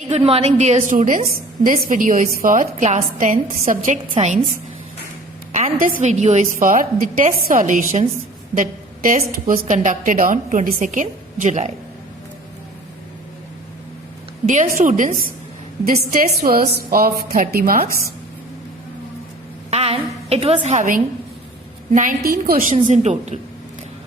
Good morning dear students. This video is for class 10th subject science and this video is for the test solutions. The test was conducted on 22nd July. Dear students, this test was of 30 marks and it was having 19 questions in total.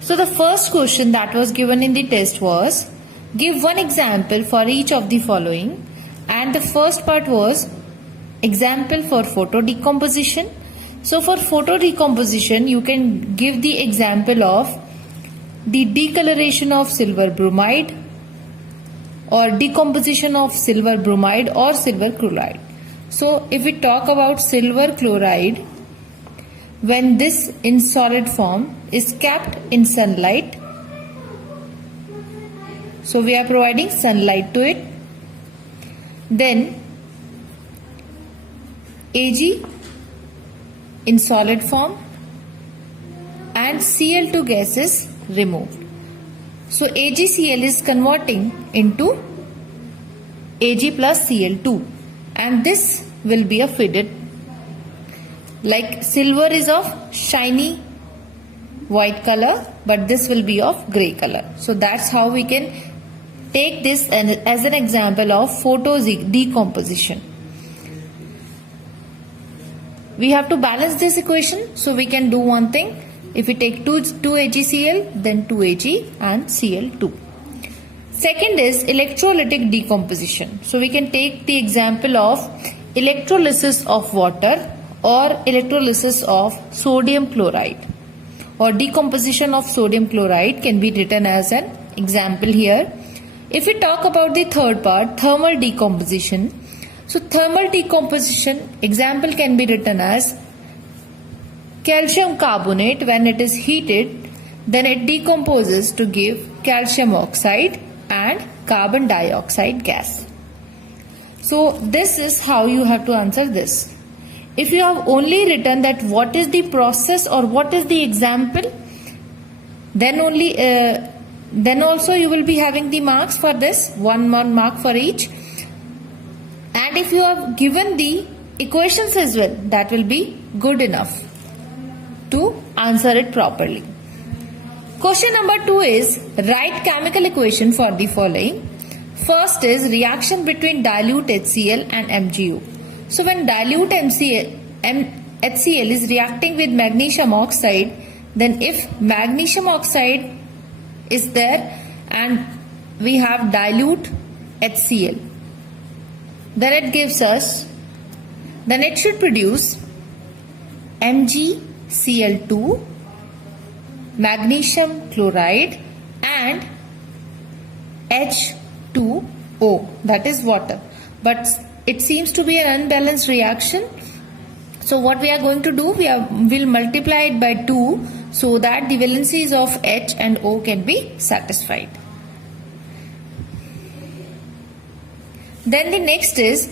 So the first question that was given in the test was, give one example for each of the following, and the first part was example for photo decomposition. So for photo decomposition you can give the example of the decoloration of silver bromide or decomposition of silver bromide or silver chloride. So if we talk about silver chloride, when this in solid form is kept in sunlight, so we are providing sunlight to it, then Ag in solid form and Cl2 gas is removed. So AgCl is converting into Ag plus Cl2 and this will be a faded, like silver is of shiny white color but this will be of grey color. So that's how we can take this as an example of photo decomposition. We have to balance this equation, so we can do one thing. If we take 2 AgCl, then 2 Ag and Cl2. Second is electrolytic decomposition. So we can take the example of electrolysis of water or electrolysis of sodium chloride, or decomposition of sodium chloride can be written as an example here. If we talk about the third part, thermal decomposition. So thermal decomposition example can be written as calcium carbonate. When it is heated, then it decomposes to give calcium oxide and carbon dioxide gas. So this is how you have to answer this. If you have only written that what is the process or what is the example, then also you will be having the marks for this, one mark for each. And if you have given the equations as well, that will be good enough to answer it properly. Question number 2 is, write chemical equation for the following. First is reaction between dilute HCl and MgO. So when dilute HCl is reacting with magnesium oxide, then if magnesium oxide is there and we have dilute HCl, then it should produce MgCl2, magnesium chloride and H2O, that is water. But it seems to be an unbalanced reaction. So what we are going to do, we'll multiply it by 2 so that the valencies of H and O can be satisfied. Then the next is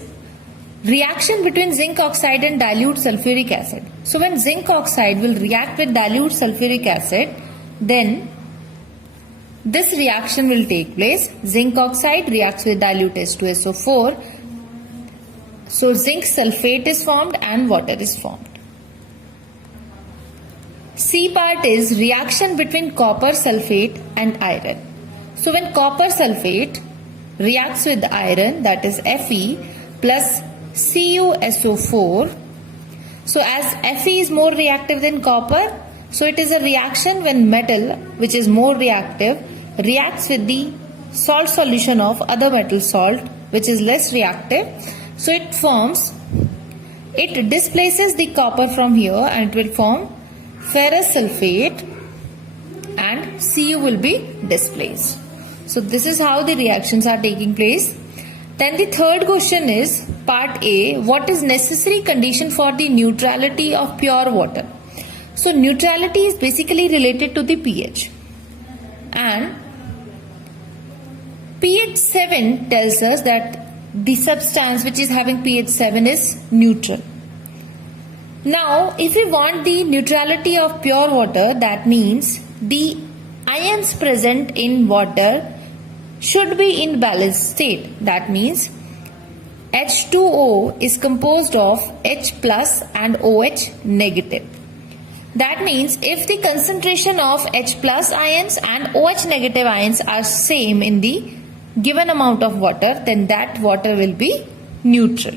reaction between zinc oxide and dilute sulfuric acid. So when zinc oxide will react with dilute sulfuric acid, then this reaction will take place. Zinc oxide reacts with dilute H2SO4. So zinc sulfate is formed and water is formed. C part is reaction between copper sulfate and iron. So when copper sulfate reacts with iron, that is Fe plus CuSO4. So as Fe is more reactive than copper, so it is a reaction when metal, which is more reactive, reacts with the salt solution of other metal salt, which is less reactive. So it displaces the copper from here and it will form ferrous sulfate and Cu will be displaced. So this is how the reactions are taking place. Then the third question is part A, what is necessary condition for the neutrality of pure water? So neutrality is basically related to the pH, and pH 7 tells us that the substance which is having pH 7 is neutral. Now if we want the neutrality of pure water, that means the ions present in water should be in balanced state. That means H2O is composed of H plus and OH negative. That means if the concentration of H plus ions and OH negative ions are same in the given amount of water, then that water will be neutral.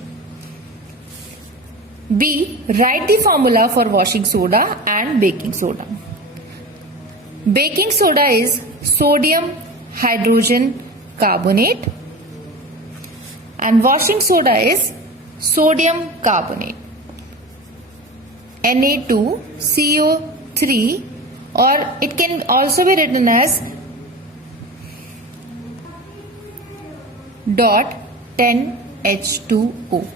B. Write the formula for washing soda and baking soda. Baking soda is sodium hydrogen carbonate and washing soda is sodium carbonate, Na2CO3, or it can also be written as dot 10H2O.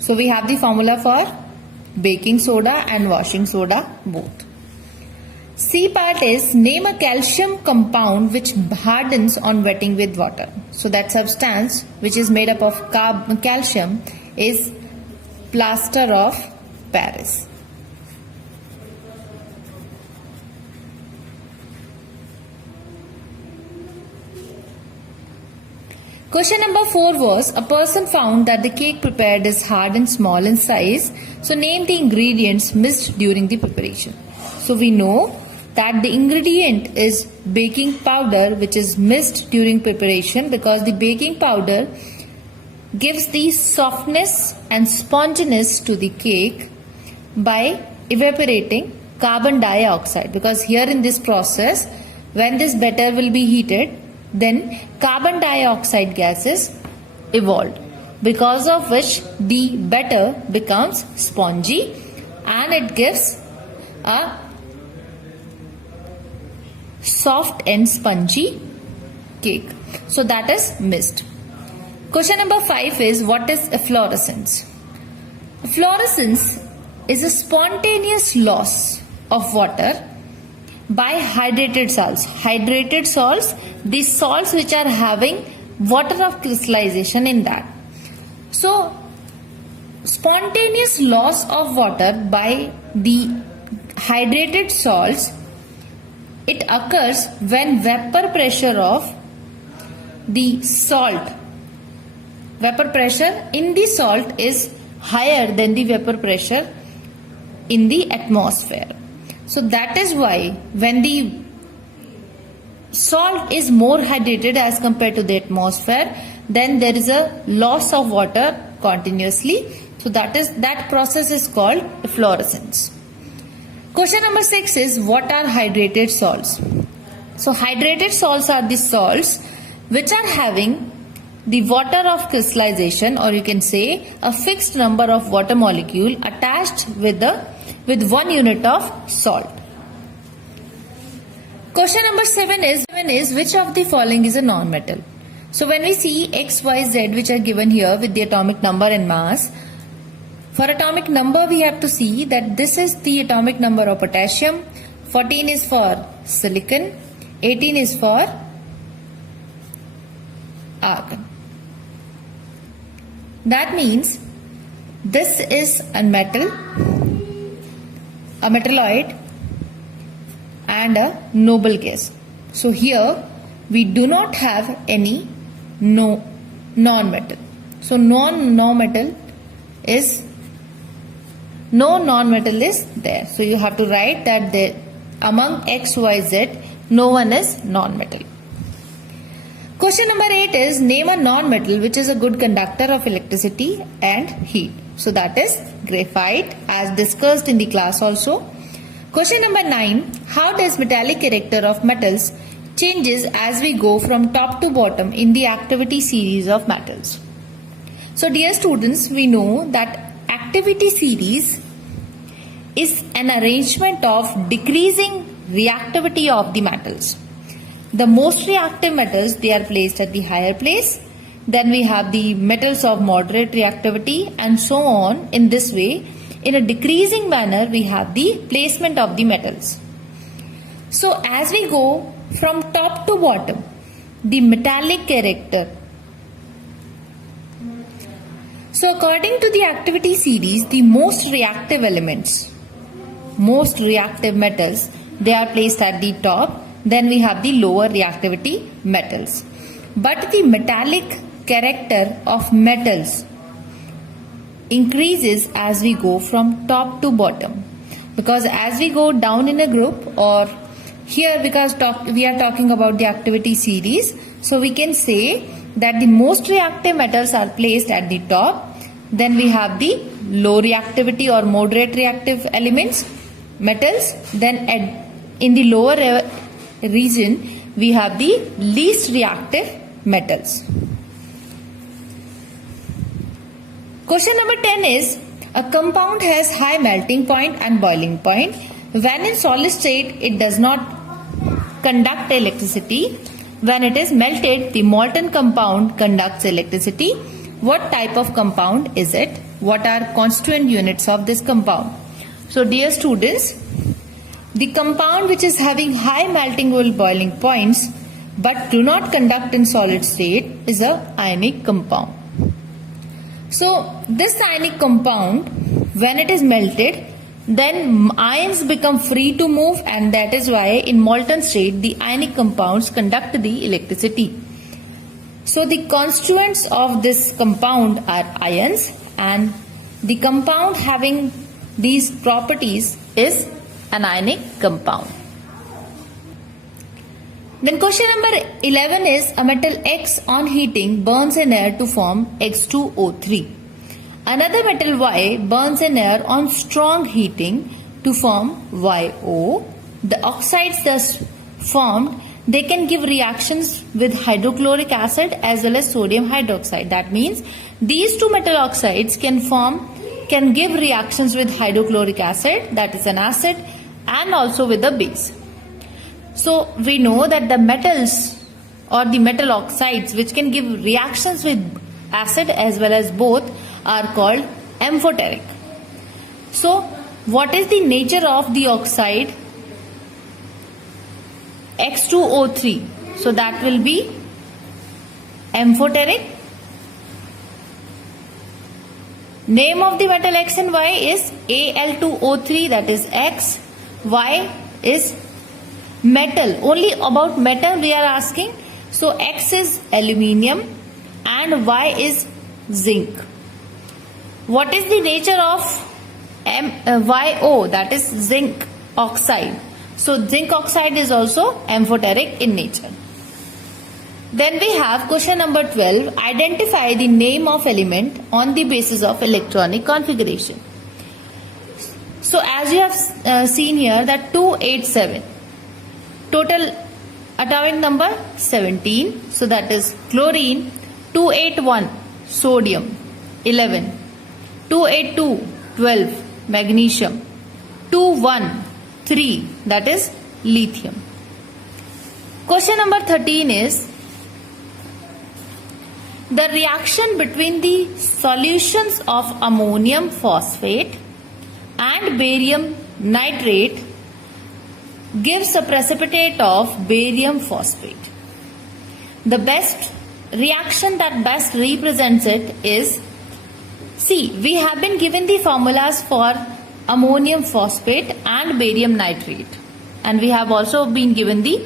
So we have the formula for baking soda and washing soda both. C part is name a calcium compound which hardens on wetting with water. So that substance which is made up of calcium is plaster of Paris. Question number 4 was, a person found that the cake prepared is hard and small in size. So name the ingredients missed during the preparation. So we know that the ingredient is baking powder, which is missed during preparation because the baking powder gives the softness and sponginess to the cake by evaporating carbon dioxide, because here in this process when this batter will be heated, then carbon dioxide gases evolved, because of which the batter becomes spongy and it gives a soft and spongy cake. So that is missed. Question number 5 is, what is efflorescence? Efflorescence is a spontaneous loss of water by hydrated salts. Hydrated salts, the salts which are having water of crystallization in that. So spontaneous loss of water by the hydrated salts, it occurs when vapor pressure of the salt, vapor pressure in the salt is higher than the vapor pressure in the atmosphere. So that is why when the salt is more hydrated as compared to the atmosphere, then there is a loss of water continuously. So that process is called efflorescence. Question number 6 is, what are hydrated salts? So hydrated salts are the salts which are having the water of crystallization, or you can say a fixed number of water molecule attached with 1 unit of salt. Question number 7 is which of the following is a non-metal? So when we see X, Y, Z which are given here with the atomic number and mass, for atomic number we have to see that this is the atomic number of potassium, 14 is for silicon, 18 is for argon. That means this is a metal, a metalloid and a noble gas. So here we do not have any non-metal. So no non-metal is there. So you have to write that among X, Y, Z, no one is non-metal. Question number 8 is, name a non-metal which is a good conductor of electricity and heat. So that is graphite, as discussed in the class also. Question number 9, how does metallic character of metals changes as we go from top to bottom in the activity series of metals? So dear students, we know that activity series is an arrangement of decreasing reactivity of the metals. The most reactive metals, they are placed at the higher place. Then we have the metals of moderate reactivity and so on. In this way, in a decreasing manner, we have the placement of the metals. So as we go from top to bottom, the metallic character. So according to the activity series, the most reactive elements, most reactive metals, they are placed at the top. Then we have the lower reactivity metals. But the metallic character of metals increases as we go from top to bottom, because as we go down in a group, or here because we are talking about the activity series, so we can say that the most reactive metals are placed at the top, then we have the low reactivity or moderate reactive elements metals, then in the lower region we have the least reactive metals. Question number 10 is, a compound has high melting point and boiling point. When in solid state, it does not conduct electricity. When it is melted, the molten compound conducts electricity. What type of compound is it? What are constituent units of this compound? So dear students, the compound which is having high melting or boiling points but do not conduct in solid state is a ionic compound. So this ionic compound, when it is melted, then ions become free to move, and that is why in molten state the ionic compounds conduct the electricity. So the constituents of this compound are ions, and the compound having these properties is an ionic compound. Then question number 11 is, a metal X on heating burns in air to form X2O3. Another metal Y burns in air on strong heating to form YO. The oxides thus formed, they can give reactions with hydrochloric acid as well as sodium hydroxide. That means these two metal oxides can give reactions with hydrochloric acid, that is an acid, and also with a base. So we know that the metals or the metal oxides which can give reactions with acid as well as both are called amphoteric. So what is the nature of the oxide X2O3? So that will be amphoteric. Name of the metal X and Y is Al2O3, that is X. Y is metal. Only about metal we are asking. So X is aluminium and Y is zinc. What is the nature of YO? That is zinc oxide. So zinc oxide is also amphoteric in nature. Then we have question number 12. Identify the name of element on the basis of electronic configuration. So as you have seen here that 287. Total atomic number 17. So that is chlorine. 281 sodium 11. 282 12 magnesium. 213 that is lithium. Question number 13 is, the reaction between the solutions of ammonium phosphate and barium nitrate gives a precipitate of barium phosphate. The best reaction that best represents it is, see, we have been given the formulas for ammonium phosphate and barium nitrate, and we have also been given the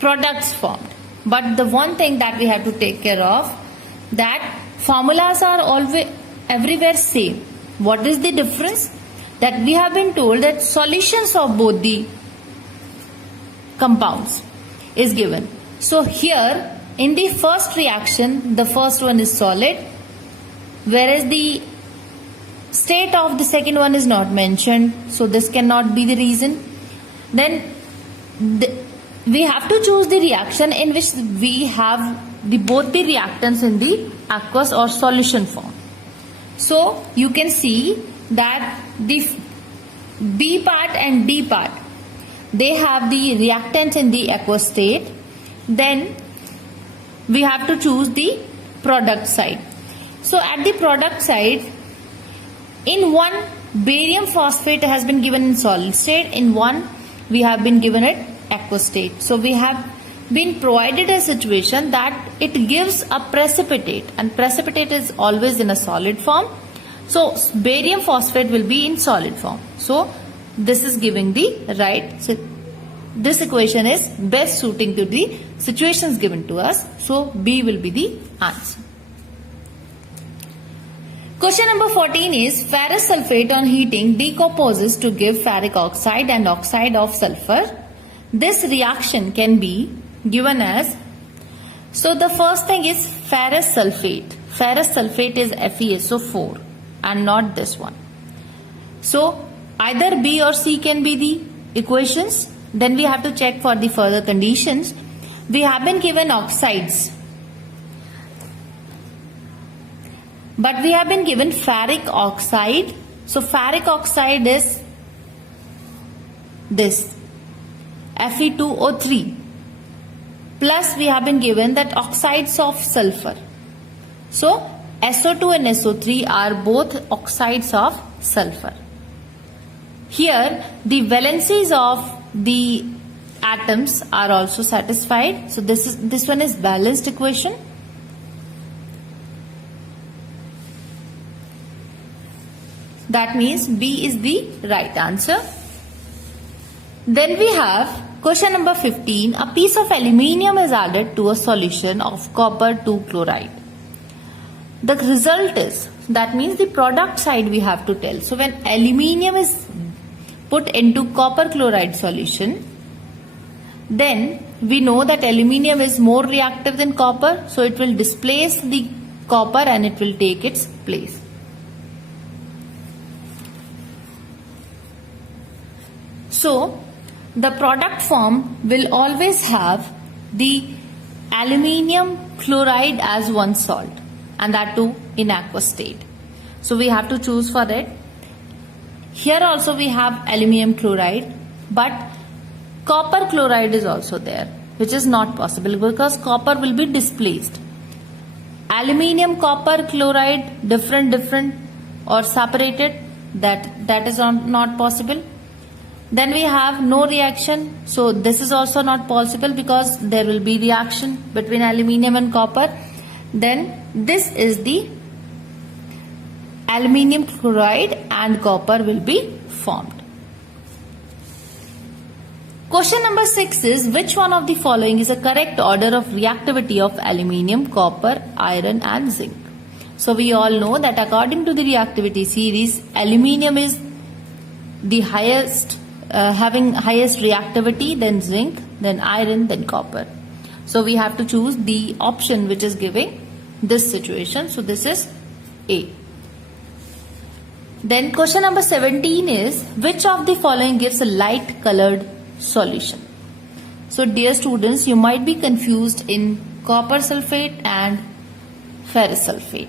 products formed. But the one thing that we have to take care of, that formulas are always everywhere same. What is the difference? That we have been told that solutions of both the compounds is given. So here in the first reaction, the first one is solid, whereas the state of the second one is not mentioned. So this cannot be the reason. Then we have to choose the reaction in which we have both the reactants in the aqueous or solution form. So you can see that the B part and D part, they have the reactants in the aqueous state. Then we have to choose the product side. So at the product side, in one barium phosphate has been given in solid state, in one we have been given it aqueous state. So we have been provided a situation that it gives a precipitate, and precipitate is always in a solid form. So barium phosphate will be in solid form. So this is giving the right this equation is best suiting to the situations given to us. So B will be the answer. Question number 14 is ferrous sulfate on heating decomposes to give ferric oxide and oxide of sulfur. This reaction can be given as, so the first thing is ferrous sulfate. Ferrous sulfate is FeSO4 and not this one. So either B or C can be the equations. Then we have to check for the further conditions. We have been given oxides, but we have been given ferric oxide. So ferric oxide is this Fe2O3, plus we have been given that oxides of sulfur. So SO2 and SO3 are both oxides of sulfur. Here the valencies of the atoms are also satisfied. So this one is balanced equation. That means B is the right answer. Then we have question number 15. A piece of aluminium is added to a solution of copper 2 chloride. The result is, that means the product side we have to tell. So when aluminium is put into copper chloride solution, then we know that aluminium is more reactive than copper. So it will displace the copper and it will take its place. So the product form will always have the aluminium chloride as one salt, and that too in aqueous state. So we have to choose for it. Here also we have aluminium chloride, but copper chloride is also there, which is not possible because copper will be displaced. Aluminium copper chloride different or separated, that is not possible. Then we have no reaction. So this is also not possible because there will be reaction between aluminium and copper. Then this is the aluminium chloride and copper will be formed. Question number 6 is, which one of the following is a correct order of reactivity of aluminium, copper, iron and zinc? So we all know that according to the reactivity series, aluminium is the highest, having highest reactivity, then zinc, then iron, then copper. So we have to choose the option which is giving this situation. So this is A. Then question number 17 is, which of the following gives a light colored solution? So dear students, you might be confused in copper sulfate and ferrous sulfate.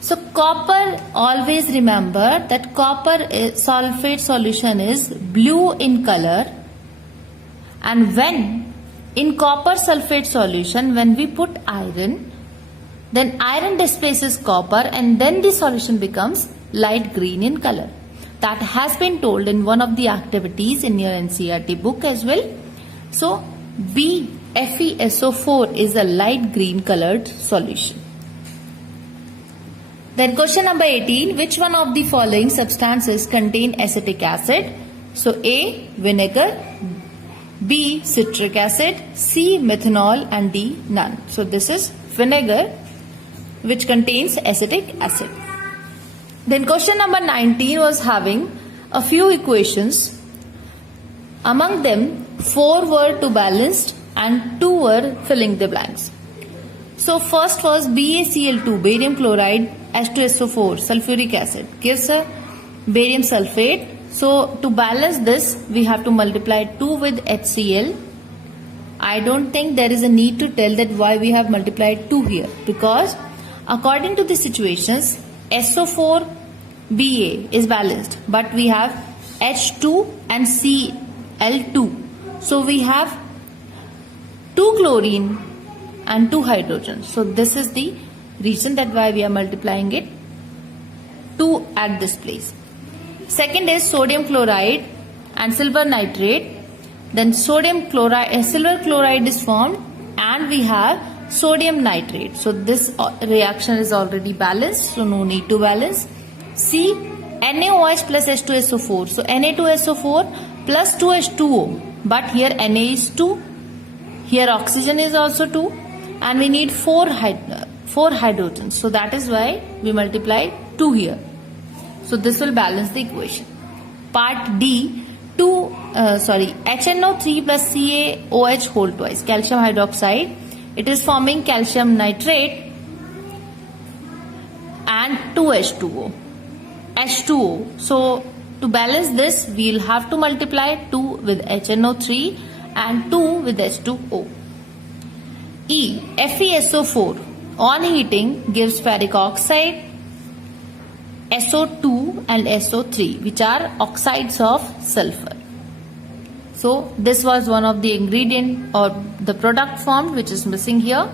So copper, always remember that copper sulfate solution is blue in color, and when in copper sulfate solution, when we put iron, then iron displaces copper and then the solution becomes light green in color. That has been told in one of the activities in your NCERT book as well. So B, FeSO4 is a light green colored solution. Then question number 18, which one of the following substances contain acetic acid? So A, vinegar, B, citric acid, C, methanol and D, none. So this is vinegar which contains acetic acid. Then question number 19 was having a few equations. Among them 4 were to balanced and 2 were filling the blanks. So first was BaCl2, barium chloride, H2SO4, sulfuric acid, gives a barium sulfate. So to balance this, we have to multiply 2 with HCl. I don't think there is a need to tell that why we have multiplied 2 here, because according to the situations, SO4Ba is balanced, but we have H2 and Cl2. So we have 2 chlorine and 2 hydrogen. So this is the reason that why we are multiplying it 2 at this place. Second is sodium chloride and silver nitrate. Then sodium chloride, silver chloride is formed and we have sodium nitrate. So this reaction is already balanced, so no need to balance. C, NaOH plus H2SO4. So Na2SO4 plus 2H2O but here Na is 2, here oxygen is also 2, and we need 4 hydrogens. So that is why we multiply 2 here. So this will balance the equation. Part D, HNO3 plus CaOH whole twice, calcium hydroxide. It is forming calcium nitrate and 2H2O. H2O. So to balance this, we will have to multiply 2 with HNO3 and 2 with H2O. E, FeSO4 on heating gives ferric oxide, SO2 and SO3, which are oxides of sulfur. So this was one of the ingredient or the product formed, which is missing here.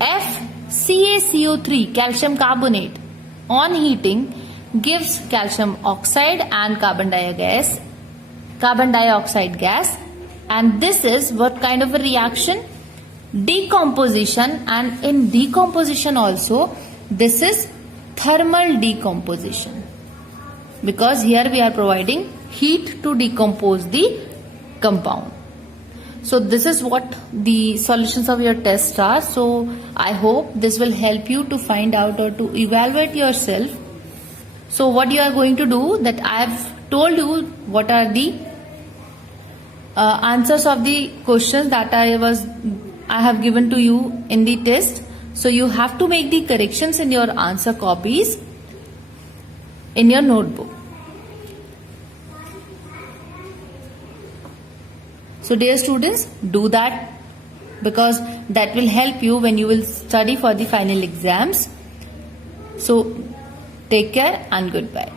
FCaCO3, calcium carbonate, on heating gives calcium oxide and carbon dioxide gas. And this is what kind of a reaction? Decomposition, and in decomposition also this is thermal decomposition, because here we are providing heat to decompose the compound. So this is what the solutions of your test are. So I hope this will help you to find out or to evaluate yourself. So what you are going to do, that I have told you what are the answers of the questions that I have given to you in the test. So you have to make the corrections in your answer copies in your notebook. So dear students, do that, because that will help you when you will study for the final exams. So take care and goodbye.